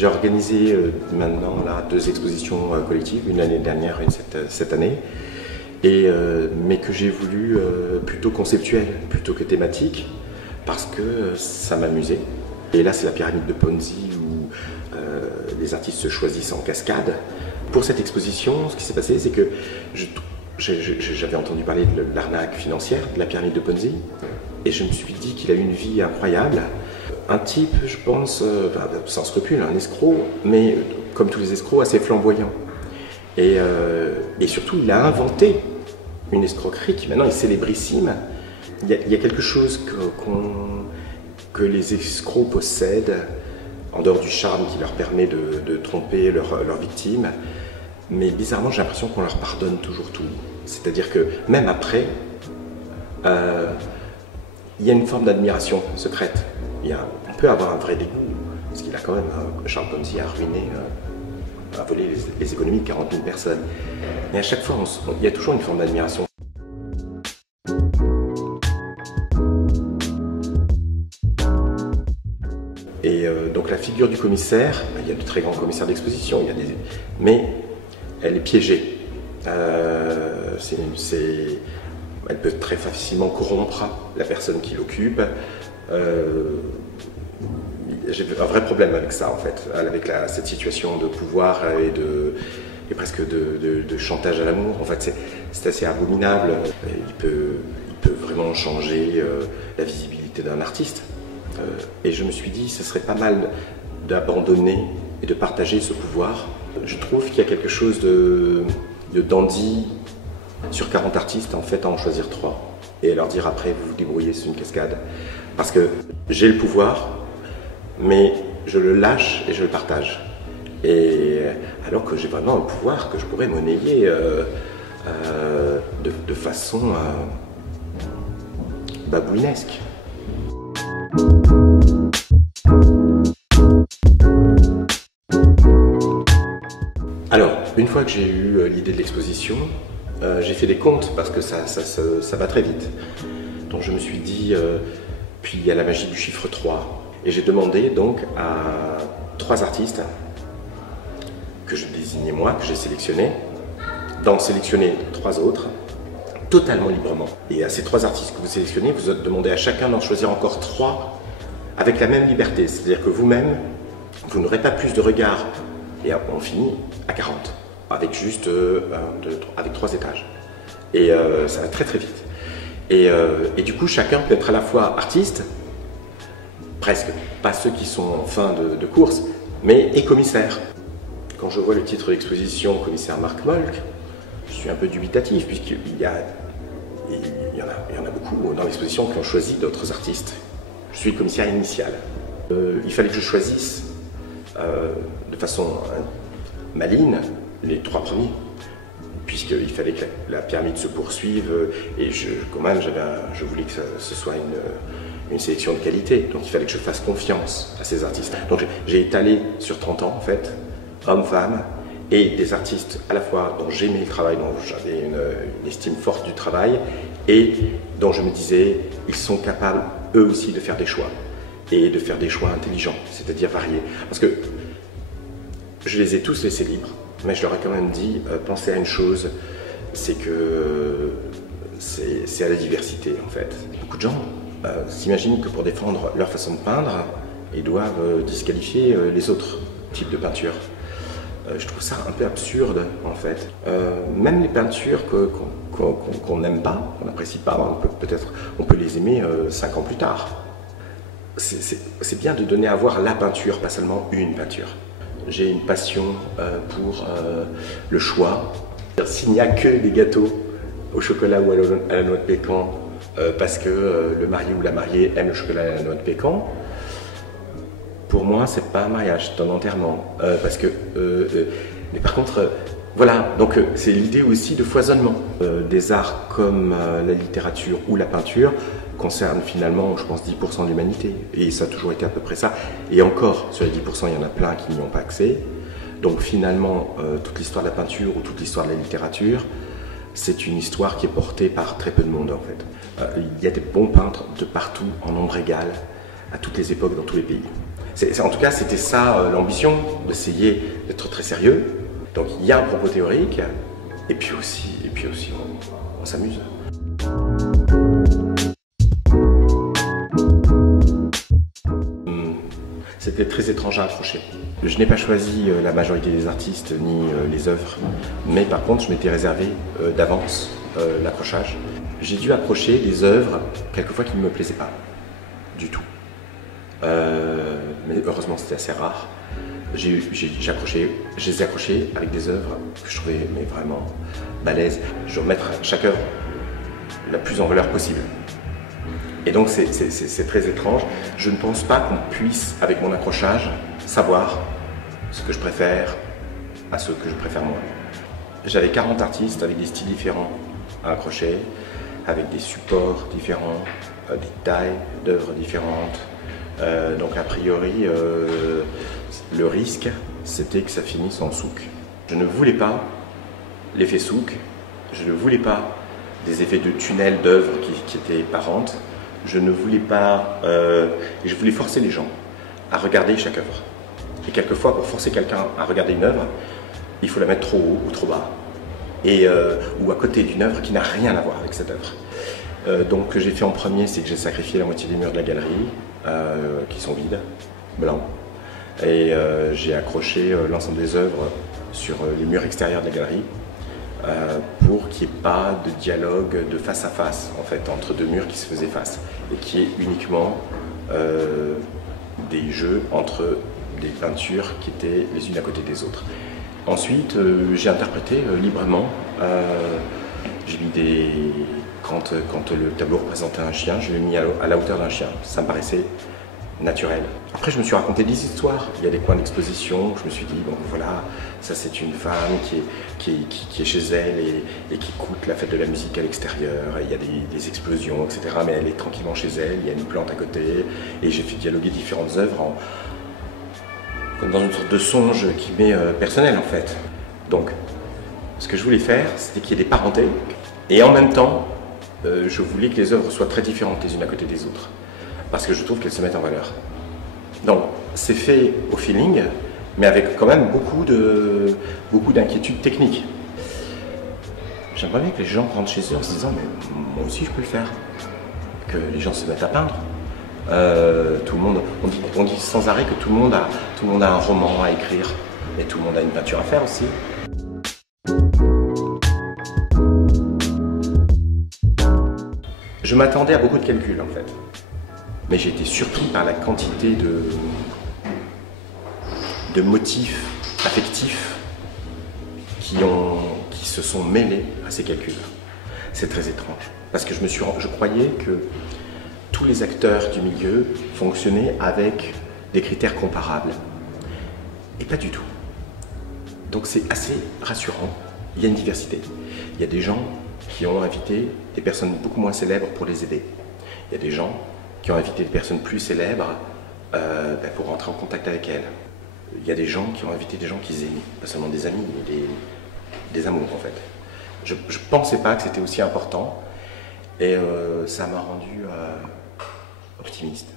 J'ai organisé maintenant là, 2 expositions collectives, une l'année dernière et cette année, mais que j'ai voulu plutôt conceptuelles plutôt que thématiques, parce que ça m'amusait. Et là, c'est la pyramide de Ponzi où les artistes se choisissent en cascade. Pour cette exposition, ce qui s'est passé, c'est que j'avais entendu parler de l'arnaque financière, de la pyramide de Ponzi, et je me suis dit qu'il a eu une vie incroyable. Un type, je pense, sans scrupule, un escroc, mais comme tous les escrocs, assez flamboyant. Et surtout, il a inventé une escroquerie qui maintenant est célébrissime. Il y a quelque chose que les escrocs possèdent, en dehors du charme qui leur permet de tromper leurs victimes. Mais bizarrement, j'ai l'impression qu'on leur pardonne toujours tout. C'est-à-dire que même après, il y a une forme d'admiration secrète. On peut avoir un vrai dégoût, parce qu'il a quand même, Charles Ponzi a ruiné, a volé les économies de 40 000 personnes. Mais à chaque fois, il y a toujours une forme d'admiration. Et donc la figure du commissaire, il y a de très grands commissaires d'exposition, mais elle est piégée. Elle peut très facilement corrompre la personne qui l'occupe. J'ai un vrai problème avec ça en fait, avec cette situation de pouvoir et presque de chantage à l'amour. En fait, c'est assez abominable. Il peut vraiment changer la visibilité d'un artiste. Et je me suis dit, ce serait pas mal d'abandonner et de partager ce pouvoir. Je trouve qu'il y a quelque chose de dandy sur 40 artistes, en fait, à en choisir 3 et leur dire après, vous vous débrouillez, c'est une cascade. Parce que j'ai le pouvoir, mais je le lâche et je le partage. Et alors que j'ai vraiment un pouvoir que je pourrais monnayer de façon babouinesque. Alors, une fois que j'ai eu l'idée de l'exposition, j'ai fait des comptes parce que ça va très vite. Donc je me suis dit, puis il y a la magie du chiffre 3. Et j'ai demandé donc à 3 artistes que je désignais moi, que j'ai sélectionnés, d'en sélectionner 3 autres, totalement librement. Et à ces 3 artistes que vous sélectionnez, vous demandez à chacun d'en choisir encore 3 avec la même liberté. C'est-à-dire que vous-même, vous n'aurez pas plus de regard. Et on finit à 40, avec juste avec 3 étages. Et ça va très très vite. Et du coup, chacun peut être à la fois artiste, presque, pas ceux qui sont en fin de course, mais et commissaire. Quand je vois le titre d'exposition commissaire Marc Molck, je suis un peu dubitatif, puisqu'il y en a beaucoup dans l'exposition qui ont choisi d'autres artistes. Je suis le commissaire initial. Il fallait que je choisisse de façon maligne les 3 premiers, puisqu'il fallait que la pyramide se poursuive, et quand même, je voulais que ce soit une sélection de qualité, donc il fallait que je fasse confiance à ces artistes. Donc j'ai étalé sur 30 ans, en fait, hommes, femmes, et des artistes à la fois dont j'aimais le travail, dont j'avais une estime forte du travail, et dont je me disais, ils sont capables, eux aussi, de faire des choix, et de faire des choix intelligents, c'est-à-dire variés. Parce que je les ai tous laissés libres, mais je leur ai quand même dit, pensez à une chose, c'est que c'est à la diversité, en fait. Beaucoup de gens s'imaginent que pour défendre leur façon de peindre, ils doivent disqualifier les autres types de peintures. Je trouve ça un peu absurde, en fait. Même les peintures qu'on n'aime pas, qu'on n'apprécie pas, on peut les aimer 5 ans plus tard. C'est bien de donner à voir la peinture, pas seulement une peinture. J'ai une passion pour le choix. S'il n'y a que des gâteaux au chocolat ou à la noix de pécan, parce que le marié ou la mariée aime le chocolat et la noix de pécan, pour moi, c'est pas un mariage, c'est un enterrement. Mais par contre, voilà, donc c'est l'idée aussi de foisonnement. Des arts comme la littérature ou la peinture concernent finalement, je pense, 10% de l'humanité. Et ça a toujours été à peu près ça. Et encore, sur les 10%, il y en a plein qui n'y ont pas accès. Donc finalement, toute l'histoire de la peinture ou toute l'histoire de la littérature, c'est une histoire qui est portée par très peu de monde, en fait. Il y a des bons peintres de partout, en nombre égal, à toutes les époques, dans tous les pays. En tout cas, c'était ça l'ambition, d'essayer d'être très sérieux. Donc il y a un propos théorique, et puis aussi on s'amuse. C'était très étrange à accrocher. Je n'ai pas choisi la majorité des artistes ni les œuvres, mais par contre je m'étais réservé d'avance l'accrochage. J'ai dû accrocher des œuvres quelquefois qui ne me plaisaient pas du tout. Mais heureusement c'était assez rare. Je les ai accrochés avec des œuvres que je trouvais mais vraiment balèzes. Je veux mettre chaque œuvre la plus en valeur possible. Et donc c'est très étrange. Je ne pense pas qu'on puisse, avec mon accrochage, savoir ce que je préfère à ce que je préfère moi. J'avais 40 artistes avec des styles différents à accrocher, avec des supports différents, des tailles d'œuvres différentes. Donc a priori, le risque, c'était que ça finisse en souk. Je ne voulais pas l'effet souk, je ne voulais pas des effets de tunnel d'œuvres qui étaient parentes. Je ne voulais pas, je voulais forcer les gens à regarder chaque œuvre. Et quelquefois, pour forcer quelqu'un à regarder une œuvre, il faut la mettre trop haut ou trop bas, ou à côté d'une œuvre qui n'a rien à voir avec cette œuvre. Donc, ce que j'ai fait en premier, c'est que j'ai sacrifié la moitié des murs de la galerie, qui sont vides, blancs, et j'ai accroché l'ensemble des œuvres sur les murs extérieurs de la galerie, pour qu'il n'y ait pas de dialogue de face à face en fait, entre deux murs qui se faisaient face et qui est uniquement des jeux entre des peintures qui étaient les unes à côté des autres. Ensuite, j'ai interprété librement. J'ai mis quand le tableau représentait un chien, je l'ai mis à la hauteur d'un chien. Ça me paraissait naturel. Après, je me suis raconté des histoires. Il y a des coins d'exposition. Je me suis dit, bon, voilà, ça c'est une femme qui est chez elle et qui écoute la fête de la musique à l'extérieur. Il y a des explosions, etc. Mais elle est tranquillement chez elle. Il y a une plante à côté. Et j'ai fait dialoguer différentes œuvres comme dans une sorte de songe qui m'est personnel, en fait. Donc, ce que je voulais faire, c'était qu'il y ait des parentés. Et en même temps, je voulais que les œuvres soient très différentes les unes à côté des autres, parce que je trouve qu'elles se mettent en valeur. Donc, c'est fait au feeling, mais avec quand même beaucoup d'inquiétudes techniques. J'aimerais bien que les gens rentrent chez eux en se disant, mais moi aussi je peux le faire. Que les gens se mettent à peindre. Tout le monde, on dit sans arrêt que tout le monde a un roman à écrire, mais tout le monde a une peinture à faire aussi. Je m'attendais à beaucoup de calculs en fait. Mais j'ai été surpris par la quantité de motifs affectifs qui se sont mêlés à ces calculs. C'est très étrange, parce que je croyais que tous les acteurs du milieu fonctionnaient avec des critères comparables. Et pas du tout. Donc c'est assez rassurant. Il y a une diversité. Il y a des gens qui ont invité des personnes beaucoup moins célèbres pour les aider. Il y a des gens qui ont invité des personnes plus célèbres pour rentrer en contact avec elles. Il y a des gens qui ont invité des gens qu'ils aimaient, pas seulement des amis, mais des amours en fait. Je ne pensais pas que c'était aussi important et ça m'a rendu optimiste.